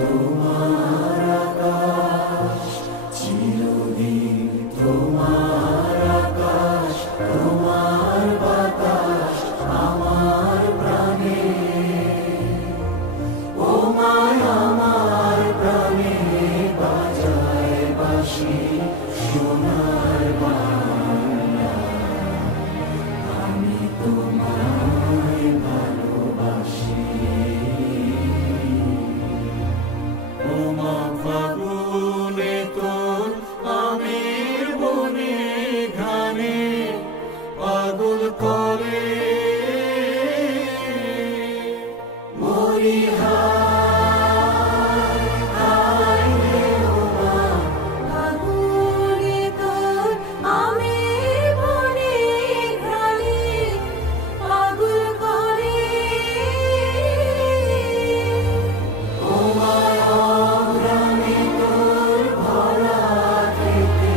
তোমার আকাশ, চিরদিন তোমার আকাশ, তোমার বাতাস আমার প্রাণে। ও মায় আমার প্রাণে বাজায় বাঁশি সোনার বাংলা, আমি তোমায় ভালোবাসি। ও মা ফাগুনে তোর আমের বনে ঘানে পাগল করে মরি হায় হায় রে। ও মা ফাগুনে তোর আমের বনে ঘ্রাণে পাগল করে। ও মা অগ্রামে তোর ভরা খেতে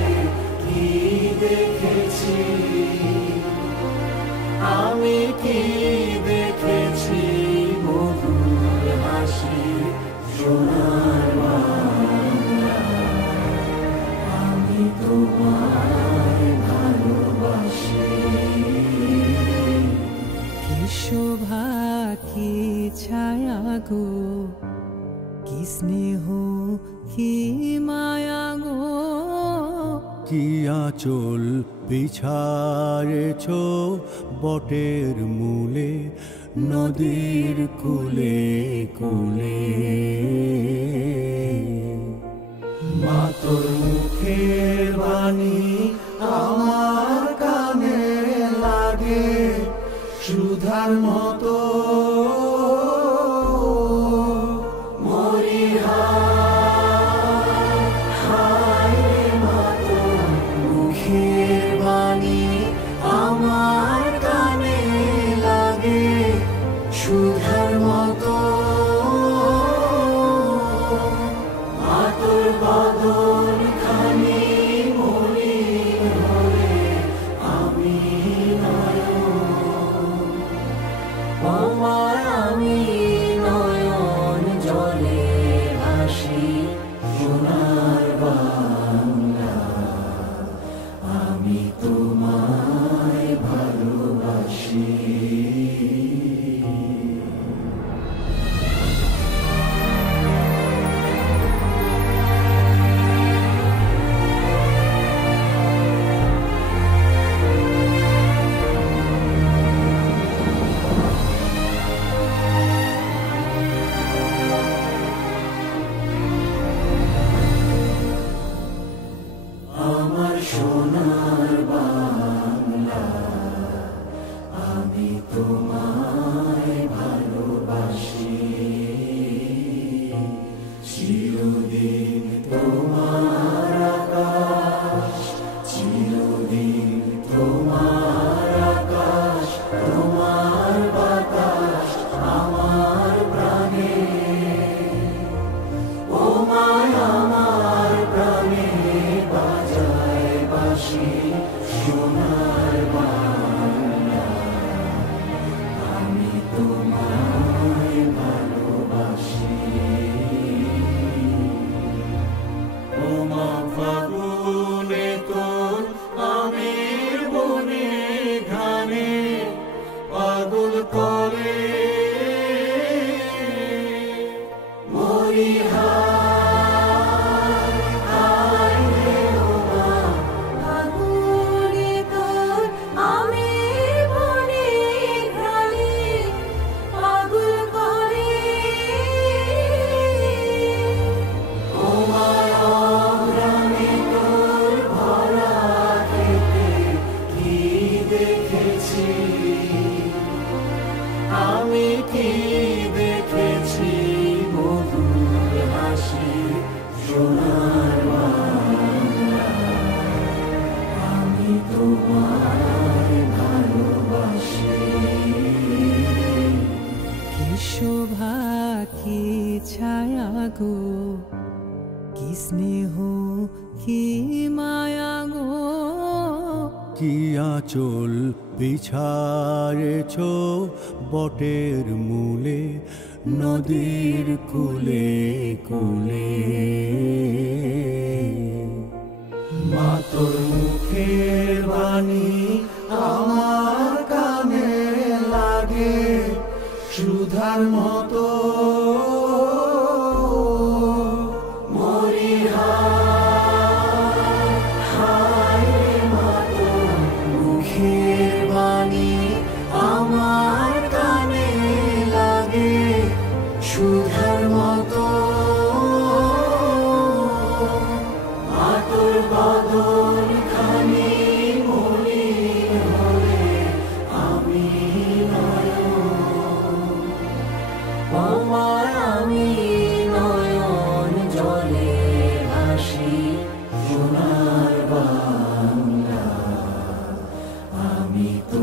কি দেখেছি আমি, কি দেখেছি মধুর হাসি সোনার বাংলা, আমি তোমায় ভালোবাসি। কি শোভা কি ছায়া গো, কি স্নেহ কি মায়া গো, কি আঁচল বিছারেছ বটের মূলে নদীর কূলে কূলে। মা তোর মুখের বাণী আমার কানে লাগে সুধার মতো, মরি হায় হায় রে। মা তোর মুখের বাণী আমার কানে লাগে সুধার মতো, মা তোর বদন খানি মলিন হলে আমি নয়ন, ও মা আমি নয়ন জলে ভাসি সোনার বাংলা, আমি তোমায় ভালোবাসি। আমার সোনার বাংলা, আমি তোমায় ভালোবাসি। চিরদিন তোমার আকাশ, চিরদিন তোমার আকাশ, তোমার বাতাস আমার প্রাণে। ও মায় আমার প্রাণে বাজায় বাঁশি সোনার বাংলা, আমি তোমায় ভালোবাসি। ও মা ফাগুনে তোর আমের বনে ঘানে পাগল করে মরি হায় হায় রে। ও মা ফাগুনে তোর আমের বনে ঘ্রাণে পাগল করে। ও মা অগ্রামে তোর ভরা খেতে কি দেখেছি আমি, কি দেখেছি মধুর হাসি সোনার বাংলা, আমি তোমায় ভালোবাসি। কি শোভা কি ছায়া গো, কি স্নেহ কি মায়া গো, কি আঁচল বিছারেছ বটের মূলে নদীর কুলে কুলে। মা তোর মুখের বাণী আমার কানে লাগে সুধার মতো। মরি হায় মা তোর মুখের বাণী আমার কানে লাগে সুধার মতো। মা তোর বদন খানি মলিন হলে আমি আমি নয়ন জলে ভাসি সোনার বাংলা। আমি তো